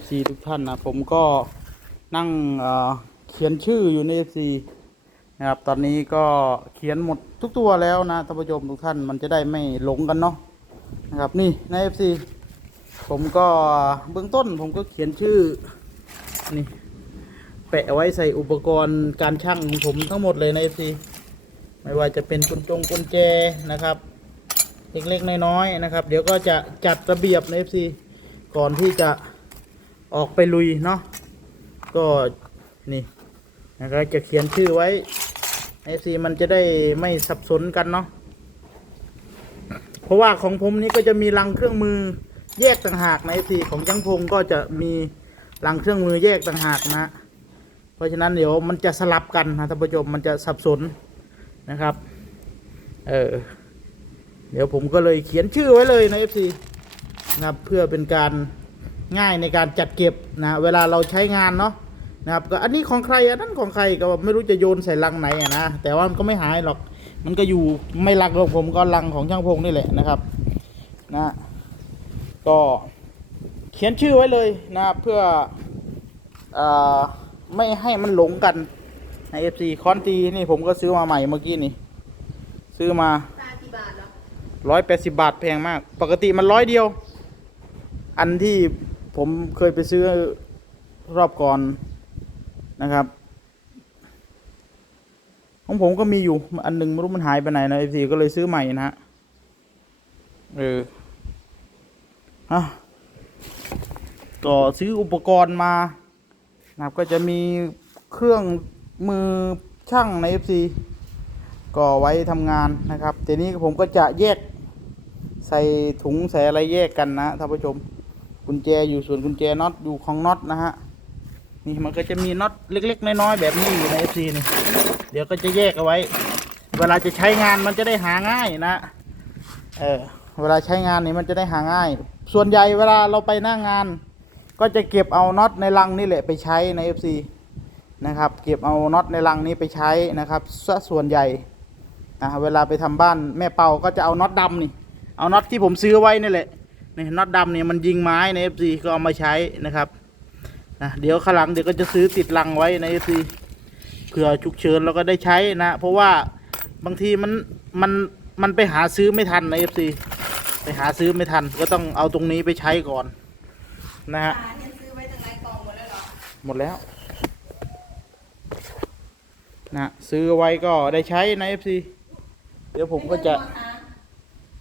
FC ทุกท่านนะ ผมก็นั่งเเขียนชื่ออยู่ใน FC นะครับ ตอนนี้ก็เขียนหมดทุกตัวแล้วนะท่านผู้ชมทุกท่านมันจะได้ไม่หลงกันเนาะนะครับนี่ใน FC ผมก็เบื้องต้นผมก็เขียนชื่อนี่แปะไว้ใส่อุปกรณ์การช่างของผมทั้งหมดเลยใน FC ไม่ว่าจะเป็นกุญจงกุญแจนะครับเล็กๆน้อยๆนะครับ เดี๋ยวก็จะจัดระเบียบใน FC ก่อนที่จะ ออกไปลุยเนาะก็นี่นะครับจะเขียนชื่อไว้ FC มันจะได้ไม่สับสนกันเนาะเพราะว่าของผมนี้ก็จะมีลังเครื่องมือแยกต่างหากใน FC ของจังพงก็จะมีลังเครื่องมือแยกต่างหากนะ เพราะฉะนั้นเดี๋ยวมันจะสลับกันนะท่านผู้ชมมันจะสับสนนะครับเออเดี๋ยวผมก็เลยเขียนชื่อไว้เลยใน FC นะครับเพื่อเป็นการ ง่ายในการจัดเก็บนะเวลาเราใช้งานเนาะนะครับก็อันนี้ของใครอันนั้นของใครก็ไม่รู้จะโยนใส่ลังไหนอะนะแต่ว่ามันก็ไม่หายหรอก มันก็อยู่ไม่ลังของผมก็ลังของช่างพงนี่แหละนะครับนะก็เขียนชื่อไว้เลยนะครับเพื่ออาไม่ให้มันหลงกันใน FC คอนตีนี่ผมก็ซื้อมาใหม่เมื่อกี้นี่ซื้อมาตากี่บาทเหรอร้อยแปดสิบาทแพงมาก ปกติมันร้อยเดียว อันที่ ผมเคยไปซื้อรอบก่อนนะครับ ของผมก็มีอยู่ อันหนึงไม่รู้มันหายไปไหนนะไอซีก็เลยซื้อใหม่นะฮะเอออะก็ซื้ออุปกรณ์มานะครับก็จะมีเครื่องมือช่างใน FC ก็ไว้ทำงานนะครับทีนี้ผมก็จะแยกใส่ถุงใส่อะไรแยกกันนะท่านผู้ชม กุญแจอยู่ส่วนกุญแจน็อตอยู่ของน็อตนะฮะนี่มันก็จะมีน็อตเล็ก ๆ น้อยๆแบบนี้อยู่ใน FC นี่เดี๋ยวก็จะแยกเอาไว้ เวลาจะใช้งานมันจะได้หาง่ายนะเออเวลาใช้งานนี่มันจะได้หาง่าย ส่วนใหญ่เวลาเราไปหน้างงาน ก็จะเก็บเอาน็อตในลังนี่แหละไปใช้ใน FC นะครับ เก็บเอาน็อตในลังนี้ไปใช้นะครับส่วนใหญ่นะเวลาไปทำบ้านแม่เป่าก็จะเอาน็อตดำนี่เอาน็อตที่ผมซื้อไว้นี่แหละ นี่น็อตดำเนี่ยมันยิงไม้ใน FC ก็เอามาใช้นะครับนะเดี๋ยวข้างหลังเดี๋ยวก็จะซื้อติดลังไว้ใน FC เผื่อฉุกเฉินเราก็ได้ใช้นะ เพราะว่าบางทีมันมันมันไปหาซื้อไม่ทันใน FC ไปหาซื้อไม่ทันก็ต้องเอาตรงนี้ไปใช้ก่อนนะฮะตาเนี่ยซื้อไว้ตั้งหลายกล่องหมดแล้วเหรอหมดแล้วนะซื้อไว้ก็ได้ใช้ใน FC เดี๋ยวผมก็จะ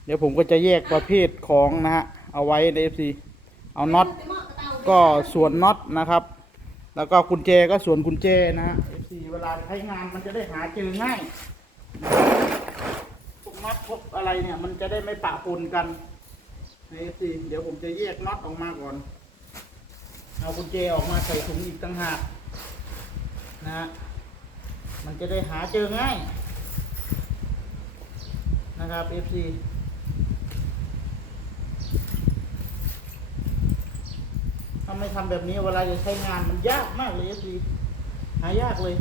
เดี๋ยวผมก็จะแยกประเภทของนะฮะ เอาไว้ใน FC เอาน็อตก็ส่วนน็อตนะครับ แล้วก็กุญแจก็ส่วนกุญแจนะฮะ FC เวลาใช้งานมันจะได้หาเจอง่ายพวกน็อตพวกอะไรเนี่ย มันจะได้ไม่ปะปนกันใน FC เดี๋ยวผมจะแยกน็อตออกมาก่อน เอากุญแจออกมาใส่ถุงอีกต่างหากนะฮะมันจะได้หาเจอง่ายนะครับ FC ถ้า ไม่ทำแบบนี้ เวลาจะใช้งานมันยากมากเลย FC หายากเลย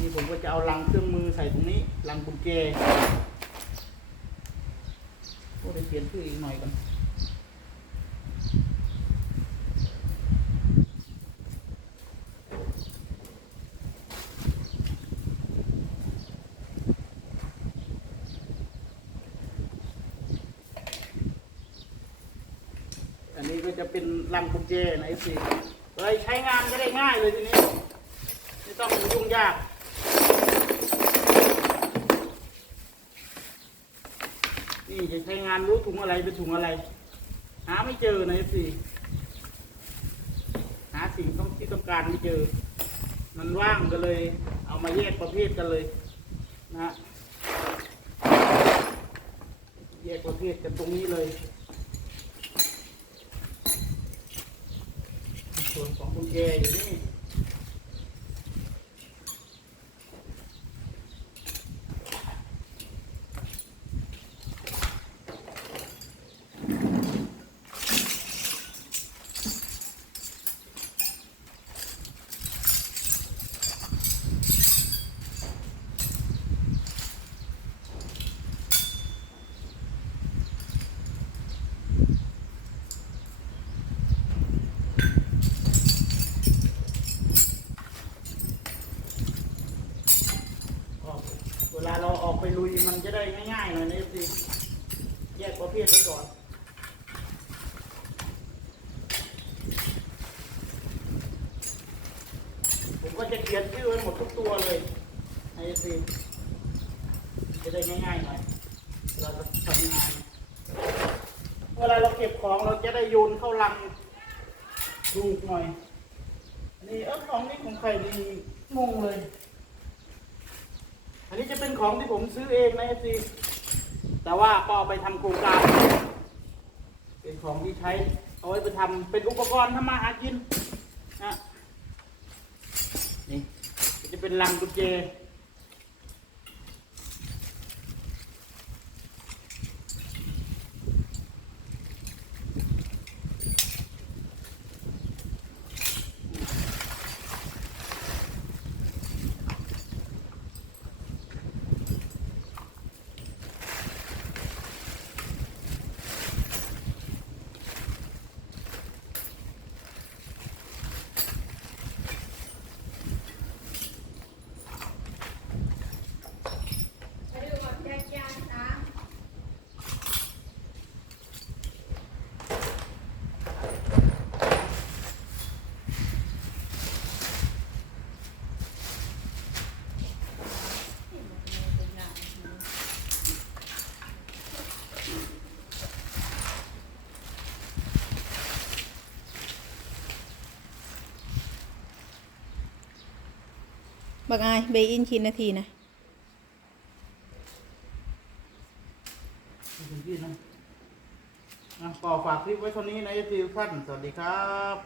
นี่ผมก็จะเอาลังเครื่องมือใส่ตรงนี้ลังกุญแจโอ้ได้เขียนชื่ออีกหน่อยกันนี้ ก็จะเป็นลังกุญแจนะ FC เลยใช้งานก็ได้ง่ายเลยทีนี้ไม่ต้องยุ่งยากนี่จะใช้งานรู้ถุงอะไรเป็นถุงอะไร หาไม่เจอนะ FC หาสิ่งต้องที่ต้องการไม่เจอ มันว่างก็เลย เอามาแยกประเภทกันเลย นะฮะแยกประเภทกันตรงนี้เลย ส่วนของกุญแจอยู่นี่ ไปลุยมันจะได้ง่ายๆหน่อยนะสิแยกประเภทไว้ก่อนผมก็จะเขียนชื่อไว้หมดทุกตัวเลยในสิจะได้ง่ายๆหน่อยเราจะทำงานเวลาเราเก็บของเราจะได้โยนเข้าลังถูกหน่อยนนี้เออของนี้ของใครดีงงเลย อันนี้จะเป็นของที่ผมซื้อเองนะซีแต่ว่าก็เอาไปทำโครงการ เป็นของที่ใช้ เอาไว้ไปทำเป็นอุปกรณ์ทำมาหากินนะนี่จะเป็นลังกุญแจ บักอายเบอินคินนาทีนะถึงที่นะอะขอฝากคลิปไว้เท่านี้นะซีทุกท่านสวัสดีครับ